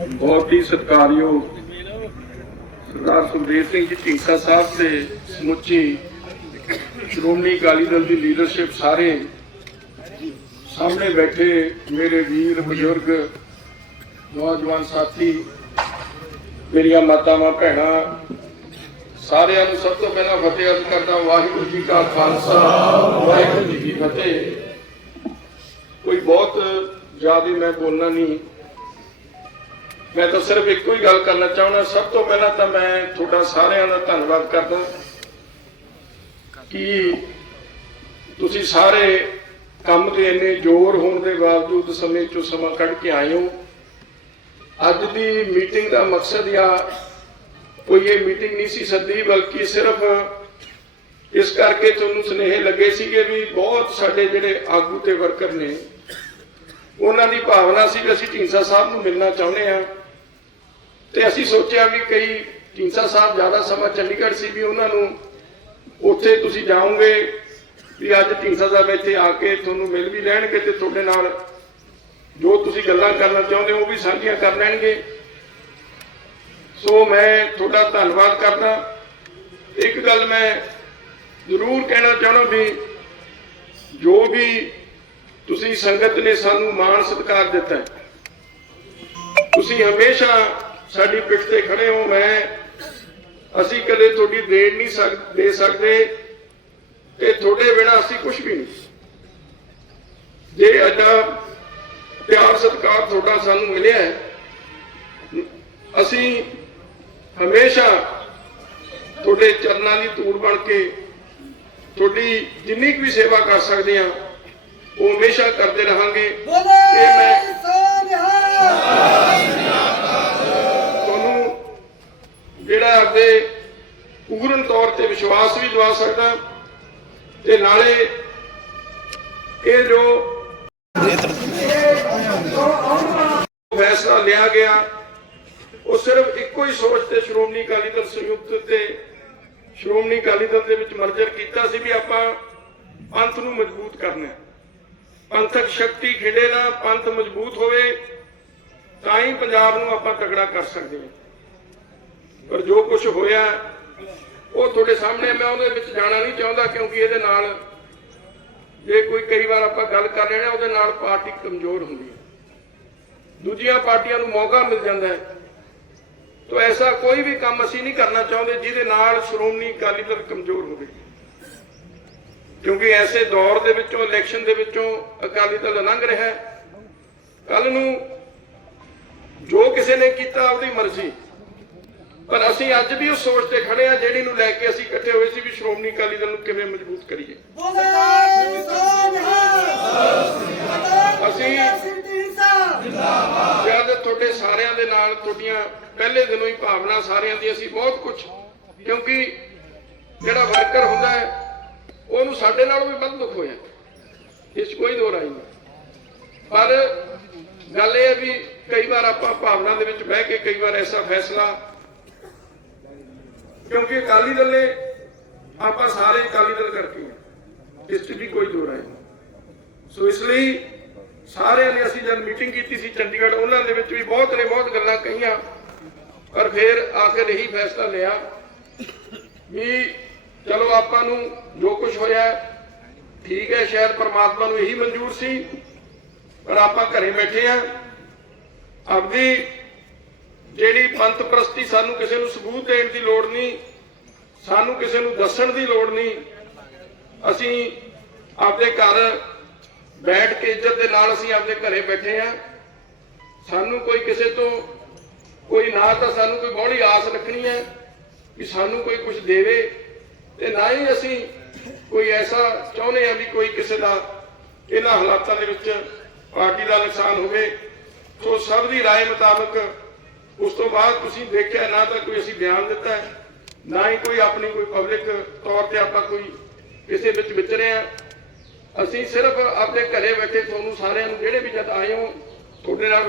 ਬਹੁਤ ਹੀ ਸਤਿਕਾਰਯੋਗ ਸਰਦਾਰ ਸੁਖਦੇਵ ਸਿੰਘ ਜੀ ਢੀਂਸਾ ਸਾਹਿਬ ਤੇ ਸਮੁੱਚੀ ਸ਼੍ਰੋਮਣੀ ਅਕਾਲੀ ਦਲ ਦੀ ਲੀਡਰਸ਼ਿਪ ਸਾਰੇ ਸਾਹਮਣੇ ਬੈਠੇ ਮੇਰੇ ਵੀਰ, ਬਜ਼ੁਰਗ, ਨੌਜਵਾਨ ਸਾਥੀ, ਮੇਰੀਆਂ ਮਾਤਾਵਾਂ, ਭੈਣਾਂ, ਸਾਰਿਆਂ ਨੂੰ ਸਭ ਤੋਂ ਪਹਿਲਾਂ ਫਤਿਹ ਅਰਜ਼ ਕਰਦਾ ਵਾਹਿਗੁਰੂ ਜੀ ਕਾ ਖਾਲਸਾ, ਵਾਹਿਗੁਰੂ ਜੀ ਕੀ ਫਤਿਹ। ਕੋਈ ਬਹੁਤ ਜ਼ਿਆਦਾ ਮੈਂ ਬੋਲਣਾ ਨਹੀਂ। ਮੈਂ ਤਾਂ ਸਿਰਫ ਇੱਕੋ ਹੀ ਗੱਲ ਕਰਨਾ ਚਾਹੁੰਦਾ, ਸਭ ਤੋਂ ਪਹਿਲਾਂ ਤਾਂ ਮੈਂ ਤੁਹਾਡਾ ਸਾਰਿਆਂ ਦਾ ਧੰਨਵਾਦ ਕਰਦਾ। ਕਿ ਤੁਸੀਂ ਸਾਰੇ ਕੰਮ ਤੇ ਇੰਨੇ ਜ਼ੋਰ ਹੋਣ ਦੇ ਬਾਵਜੂਦ ਸਮੇਂ ਚੋਂ ਸਮਾਂ ਕੱਢ ਕੇ ਆਏ ਹੋ। ਅੱਜ ਦੀ ਮੀਟਿੰਗ ਦਾ ਮਕਸਦ ਆ ਕੋਈ ਇਹ ਮੀਟਿੰਗ ਨਹੀਂ ਸੀ ਸੱਦੀ ਬਲਕਿ ਸਿਰਫ ਇਸ ਕਰਕੇ ਤੁਹਾਨੂੰ ਸੁਨੇਹੇ ਲੱਗੇ ਸੀਗੇ ਵੀ ਬਹੁਤ ਸਾਡੇ ਜਿਹੜੇ ਆਗੂ ਤੇ ਵਰਕਰ ਨੇ, ਉਹਨਾਂ ਦੀ ਭਾਵਨਾ ਸੀ ਕਿ ਅਸੀਂ ਢੀਂਸਾ ਸਾਹਿਬ ਨੂੰ ਮਿਲਣਾ ਚਾਹੁੰਦੇ ਹਾਂ। ਤੇ ਅਸੀਂ ਸੋਚਿਆ ਵੀ ਕਈ ਢੀਂਸਾ ਸਾਹਿਬ ਜ਼ਿਆਦਾ ਸਮਾਂ ਚੰਡੀਗੜ੍ਹ ਸੀ ਵੀ ਉਹਨਾਂ ਨੂੰ ਉੱਥੇ ਤੁਸੀਂ ਜਾਓਗੇ ਵੀ ਅੱਜ ਢੀਂਸਾ ਸਾਹਿਬ ਇੱਥੇ ਆ ਕੇ ਤੁਹਾਨੂੰ ਮਿਲ ਵੀ ਲੈਣਗੇ ਤੇ ਤੁਹਾਡੇ ਨਾਲ ਜੋ ਤੁਸੀਂ ਗੱਲਾਂ ਕਰਨਾ ਚਾਹੁੰਦੇ ਹੋ ਉਹ ਵੀ ਸਾਂਝੀਆਂ ਕਰ ਲੈਣਗੇ। ਸੋ ਮੈਂ ਤੁਹਾਡਾ ਧੰਨਵਾਦ ਕਰਦਾ। ਇੱਕ ਗੱਲ ਮੈਂ ਜ਼ਰੂਰ ਕਹਿਣਾ ਚਾਹੁੰਦਾ ਵੀ ਜੋ ਵੀ ਤੁਸੀਂ ਸੰਗਤ ਨੇ ਸਾਨੂੰ ਮਾਣ ਸਤਿਕਾਰ ਦਿੱਤਾ ਤੁਸੀਂ ਹਮੇਸ਼ਾ ਸਾਡੀ ਪਿੱਠ ਤੇ ਖੜੇ ਹੋ ਮੈਂ। ਅਸੀਂ ਕਦੇ ਤੁਹਾਡੀ ਦੇਣ ਨਹੀਂ ਦੇ ਸਕਦੇ ਤੇ ਤੁਹਾਡੇ ਬਿਨਾ ਅਸੀਂ ਕੁਝ ਵੀ ਨਹੀਂ। ਜੇ ਅੱਡਾ ਪਿਆਰ ਸਤਿਕਾਰ ਤੁਹਾਡਾ ਸਾਨੂੰ ਮਿਲਿਆ ਹੈ ਅਸੀਂ ਹਮੇਸ਼ਾ ਤੁਹਾਡੇ ਚਰਨਾਂ ਦੀ ਧੂੜ ਬਣ ਕੇ ਤੁਹਾਡੀ ਜਿੰਨੀ ਵੀ ਸੇਵਾ ਕਰ ਸਕਦੇ ਹਾਂ ਉਹ ਹਮੇਸ਼ਾ ਕਰਦੇ ਰਹਾਂਗੇ। ਇਹ ਮੈਂ ਸੋਨਿਹਾ ਜਿਹੜਾ ਆਪਦੇ ਪੂਰਨ ਤੌਰ ਤੇ ਵਿਸ਼ਵਾਸ ਵੀ ਦਵਾ ਸਕਦਾ। ਤੇ ਨਾਲੇ ਇਹ ਜੋ ਫੈਸਲਾ ਲਿਆ ਗਿਆ, ਉਹ ਸਿਰਫ ਇੱਕੋ ਹੀ ਸੋਚ ਤੇ ਸ਼੍ਰੋਮਣੀ ਅਕਾਲੀ ਦਲ ਸੰਯੁਕਤ ਤੇ ਸ਼੍ਰੋਮਣੀ ਅਕਾਲੀ ਦਲ ਦੇ ਵਿੱਚ ਮਰਜਰ ਕੀਤਾ ਸੀ ਵੀ ਆਪਾਂ ਪੰਥ ਨੂੰ ਮਜ਼ਬੂਤ ਕਰਨਾ ਹੈ। ਪੰਥਕ ਸ਼ਕਤੀ ਖਿੰਡੇ ਨਾ, ਪੰਥ ਮਜ਼ਬੂਤ ਹੋਵੇ, ਤਾਂ ਹੀ ਪੰਜਾਬ ਨੂੰ ਆਪਾਂ ਤਗੜਾ ਕਰ ਸਕਦੇ ਹਾਂ। ਪਰ ਜੋ ਕੁਝ ਹੋਇਆ, ਉਹ ਤੁਹਾਡੇ ਸਾਹਮਣੇ ਮੈਂ ਉਹਦੇ ਵਿੱਚ ਜਾਣਾ ਨਹੀਂ ਚਾਹੁੰਦਾ ਕਿਉਂਕਿ ਇਹਦੇ ਨਾਲ ਜੇ ਕੋਈ ਕਈ ਵਾਰ ਆਪਾਂ ਗੱਲ ਕਰ ਰਹੇ ਉਹਦੇ ਨਾਲ ਪਾਰਟੀ ਕਮਜ਼ੋਰ ਹੁੰਦੀ ਹੈ। ਦੂਜੀਆਂ ਪਾਰਟੀਆਂ ਨੂੰ ਮੌਕਾ ਮਿਲ ਜਾਂਦਾ ਹੈ। ਤਾਂ ਐਸਾ ਕੋਈ ਵੀ ਕੰਮ ਅਸੀਂ ਨਹੀਂ ਕਰਨਾ ਚਾਹੁੰਦੇ ਜਿਹਦੇ ਨਾਲ ਸ਼੍ਰੋਮਣੀ ਅਕਾਲੀ ਦਲ ਕਮਜ਼ੋਰ ਹੋਵੇ। ਕਿਉਂਕਿ ਐਸੇ ਦੌਰ ਦੇ ਵਿੱਚੋਂ, ਇਲੈਕਸ਼ਨ ਦੇ ਵਿੱਚੋਂ ਅਕਾਲੀ ਦਲ ਲੰਘ ਰਿਹਾ ਹੈ। ਕੱਲ ਨੂੰ ਜੋ ਕਿਸੇ ਨੇ ਕੀਤਾ ਉਹਦੀ ਮਰਜ਼ੀ। ਪਰ ਅਸੀਂ ਅੱਜ ਵੀ ਉਸ ਸੋਚ ਤੇ ਖੜੇ ਆ ਜਿਹੜੀ ਨੂੰ ਲੈ ਕੇ ਅਸੀਂ ਇਕੱਠੇ ਹੋਏ ਸੀ ਵੀ ਸ਼੍ਰੋਮਣੀ ਅਕਾਲੀ ਦਲ ਨੂੰ ਕਿਵੇਂ ਮਜ਼ਬੂਤ ਕਰੀਏ। ਅਸੀਂ ਜਿੰਦਾਬਾਦ ਤੁਹਾਡੇ ਸਾਰਿਆਂ ਦੇ ਨਾਲ ਤੁਹਾਡੀਆਂ ਪਹਿਲੇ ਦਿਨੋਂ ਹੀ ਭਾਵਨਾ ਸਾਰਿਆਂ ਦੀ, ਅਸੀਂ ਬਹੁਤ ਕੁਝ ਕਿਉਂਕਿ ਜਿਹੜਾ ਵਰਕਰ ਹੁੰਦਾ ਹੈ, ਉਹਨੂੰ ਸਾਡੇ ਨਾਲੋਂ ਵੀ ਵੱਧ ਦੁੱਖ ਹੋਇਆ। ਇਸ 'ਚ ਕੋਈ ਦੋ ਰਾਈ ਨਹੀਂ। ਪਰ ਗੱਲ ਇਹ ਹੈ ਵੀ ਕਈ ਵਾਰ ਆਪਾਂ ਭਾਵਨਾ ਦੇ ਵਿੱਚ ਬਹਿ ਕੇ ਕਈ ਵਾਰ ਐਸਾ ਫੈਸਲਾ ਕਿਉਂਕਿ ਅਕਾਲੀ ਦਲ ਨੇ ਆਪਾਂ ਸਾਰੇ ਅਕਾਲੀ ਦਲ ਕਰਕੇ ਹਾਂ। ਇਸ 'ਚ ਵੀ ਕੋਈ ਦੋ ਰਾਈ ਨਹੀਂ। ਸੋ ਇਸ ਲਈ ਸਾਰਿਆਂ ਨੇ ਅਸੀਂ ਜਦ ਮੀਟਿੰਗ ਕੀਤੀ ਸੀ ਚੰਡੀਗੜ੍ਹ, ਉਹਨਾਂ ਦੇ ਵਿੱਚ ਵੀ ਬਹੁਤ ਨੇ, ਬਹੁਤ ਗੱਲਾਂ ਕਹੀਆਂ। ਪਰ ਫਿਰ ਆਖਿਰ ਇਹੀ ਫੈਸਲਾ ਲਿਆ ਵੀ ਚਲੋ ਆਪਾਂ ਨੂੰ ਜੋ ਕੁਝ ਹੋਇਆ, ਠੀਕ ਹੈ, ਸ਼ਾਇਦ ਪਰਮਾਤਮਾ ਨੂੰ ਇਹੀ ਮਨਜ਼ੂਰ ਸੀ, ਪਰ ਆਪਾਂ ਘਰੇ ਬੈਠੇ ਆ ਆਪਦੀ ਜਿਹੜੀ ਪੰਥ ਪ੍ਰਸਤੀ ਸਾਨੂੰ ਕਿਸੇ ਨੂੰ ਸਬੂਤ ਦੇਣ ਦੀ ਲੋੜ ਨਹੀਂ ਸਾਨੂੰ ਕਿਸੇ ਨੂੰ ਦੱਸਣ ਦੀ ਲੋੜ ਨਹੀਂ ਅਸੀਂ ਆਪਦੇ ਘਰ ਬੈਠ ਕੇ ਇੱਜ਼ਤ ਦੇ ਨਾਲ ਅਸੀਂ ਆਪਦੇ ਘਰੇ ਬੈਠੇ ਆ ਸਾਨੂੰ ਕੋਈ ਕਿਸੇ ਤੋਂ ਕੋਈ ਨਾ ਤਾਂ ਸਾਨੂੰ ਕੋਈ ਬੋਲੀ ਆਸ ਰੱਖਣੀ ਹੈ ਕਿ ਸਾਨੂੰ ਕੋਈ ਕੁਝ ਦੇਵੇ ਤੇ ਨਾ ਹੀ ਅਸੀਂ ਕੋਈ ਐਸਾ ਚਾਹੁੰਦੇ ਆ ਵੀ ਕੋਈ ਕਿਸੇ ਦਾ ਇਹਨਾਂ ਹਾਲਾਤਾਂ ਦੇ ਵਿੱਚ ਪਾਰਟੀ ਦਾ ਨੁਕਸਾਨ ਹੋਵੇ ਸੋ ਸਭ ਦੀ رائے ਮੁਤਾਬਕ ਉਸ ਤੋਂ ਬਾਅਦ ਤੁਸੀਂ ਦੇਖਿਆ ਨਾ ਤਾਂ ਕੋਈ ਅਸੀਂ ਬਿਆਨ ਦਿੱਤਾ ਨਾ ਹੀ ਕੋਈ ਆਪਣੀ ਕੋਈ ਪਬਲਿਕ ਤੌਰ ਤੇ ਆਪਾਂ ਕੋਈ ਕਿਸੇ ਵਿੱਚ ਵਿਚਰੇ ਅਸੀਂ ਸਿਰਫ ਆਪਣੇ ਘਰੇ ਬੈਠੇ ਤੁਹਾਨੂੰ ਸਾਰਿਆਂ ਨੂੰ ਜਿਹੜੇ ਵੀ ਜਦ ਆਏ ਹੋ, ਤੁਹਾਡੇ ਨਾਲ